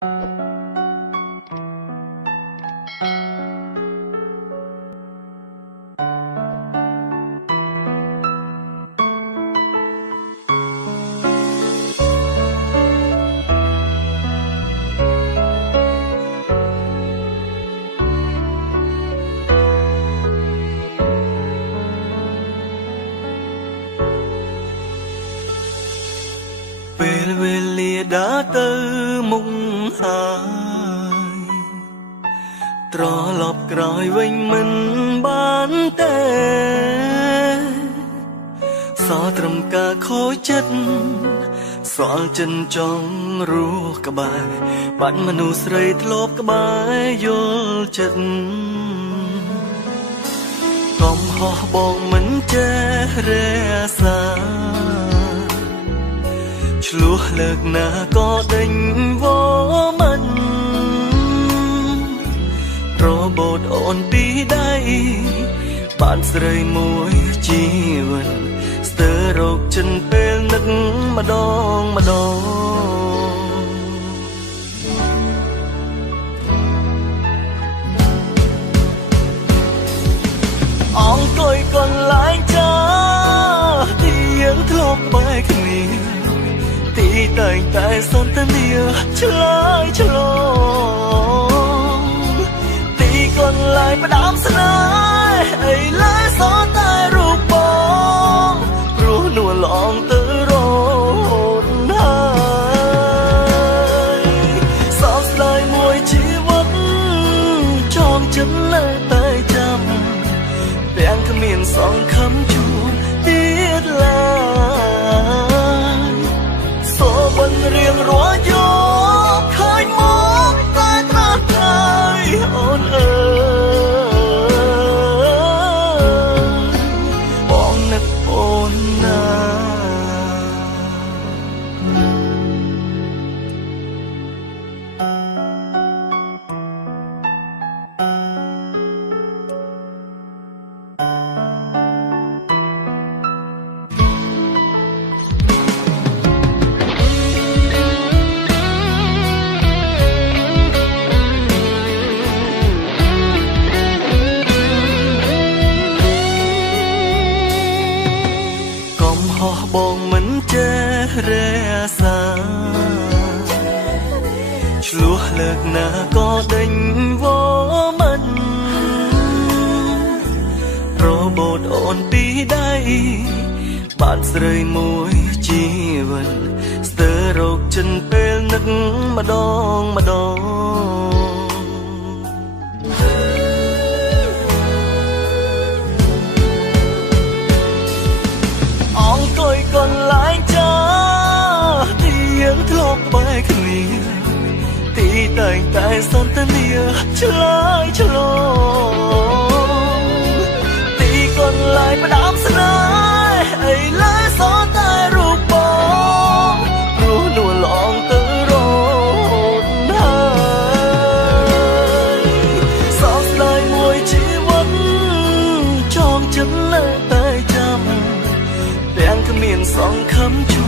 ពេលវេលាដើរទៅមុខហើយត្រឡប់ក្រោយវិញមិនបានទេសល់ត្រឹមការខូចចិត្តសល់ចិនចង់រស់ក្បែរបាត់មនុស្សស្រីធ្លាប់ក្បែរយល់ចិត្តកុំហោះបងមិនចេះរសាឆ្លោះលើកណាក៏ដេញវមិនរបូតអូនពីដៃបានស្រីមួយជីវិតស្ទើររោគចិនពេលនឹកម្ដងអង្គុយកន្លែងចាទីយើងធ្លាប់បែកគ្នាទីតែងតែសន្ទនាឆ្លើយឆ្លងទីកន្លែងផ្ដាំស្នេហ៍ឥឡូវសល់តែរូបបងព្រោះនួនឡងទៅរហូតហើយសោកស្ដាយមួយជីវិតចងចិត្តនៅតែចាំទាំងគ្មានសង្ឃឹមជួបទៀតឡើយមិនរៀងរាល់យប់ឃើញមកតែត្រាស់ត្រៃអូនអើយបងនឹកអូនណាបងមិនចេះរសាឆ្លោះលើកណាក៏ដេញវមិនរបូតអូនពីដៃបានស្រីមួយជីវិតស្ទើររោគចិនពេលនឹកម្ដងអង្គុយកន្លែងចាទីយើងធ្លាប់បែកគ្នាទីតែងតែសន្ទនាឆ្លើយឆ្លងទីកន្លែងផ្ដាំស្នេហ៍ឥឡូវសល់តែរូបបងព្រោះនួនឡងទៅរហូតហើយសោកស្ដាយមួយជីវិតចងចិត្តនៅតែចាំទាំងគ្មានសង្ឃឹមជួ